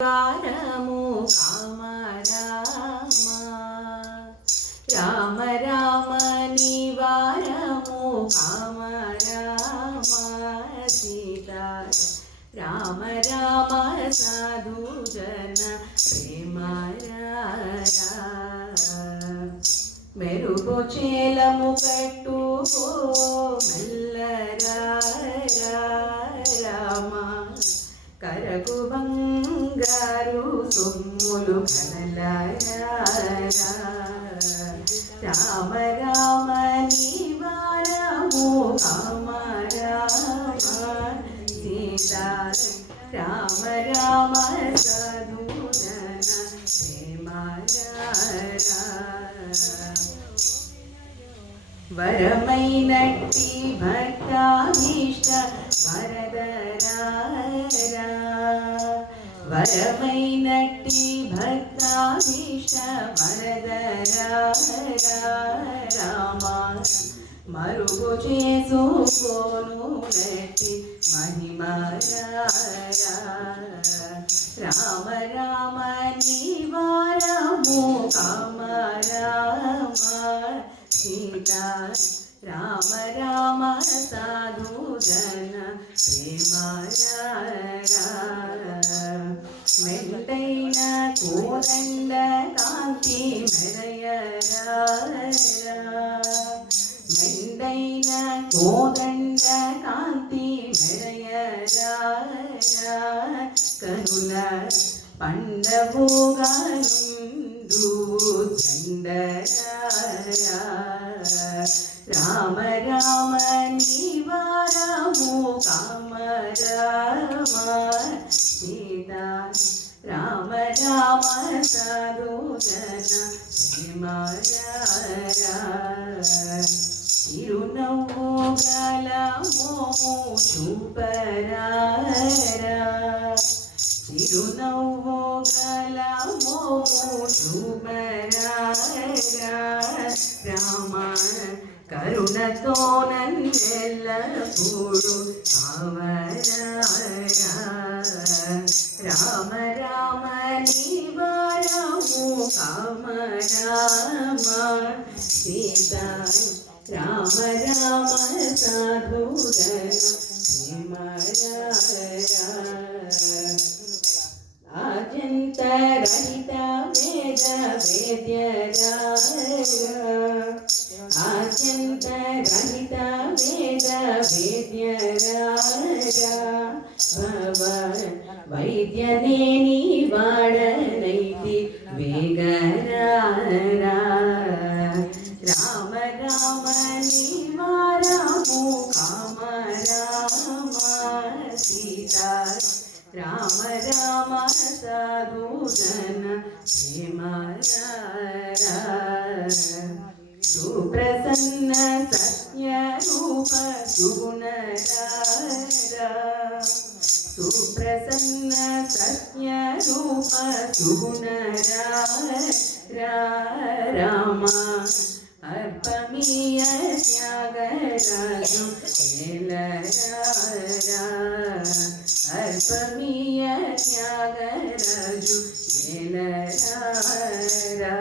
వారము కామ రామ రామ రామ నివారము కామ రామ సీతా రామ రామ సాధు జన ప్రేమ మెరుగు చేలము కట్టుకో మెల్లరా రామ కరకు బంగారు సొమ్ములు కనలారా రామ రామ నివారము కామ రామ సీతా రామ రామ సాధు జన ప్రేమ వరమైనట్టి భక్తాభీష్ట వరదరా వరమైనట్టి భక్తాభీష్ట వరదరా రామ మరుగు చేసుకోను నటి మహిమరా రామ రామ నివారము కామ రామ సీతా రామ రామ సాధు జన ప్రేమ మెండైన కోదండ కాంతి మెరయరా మెండైన కోదండ కాంతి మెరయరా కరుణ పండవుగా నుండు చండరా రామ రామ నివారము కామ రామ సీతా రామ రామ సాధు జన ప్రేమ చిరునవ్వు గల మోము చూపరా చిరునవ్వు గల మోము చూపరా రామ కరుణతో నన్నెల్లప్పుడు కావరా రామ రామ నివారము కామ రామ సీతా రామ రామ సాధు జన అజంత రహిత వేద వేద్యరా అత్యంత రహిత వేద వేద్యరా వైద్యనేని వాడనైతి వేగరా రామ రామ నివారము కామ రామ సీతా రామ రామ సాధు జన ప్రేమ సుప్రసన్న సత్య రూప సుగుణరా సుప్రసన్న సత్య రూప సుగుణరా రామ అర్పమీయ త్యాగరాజు ఏలరా అర్పమీయ త్యాగరాజు ఏలరా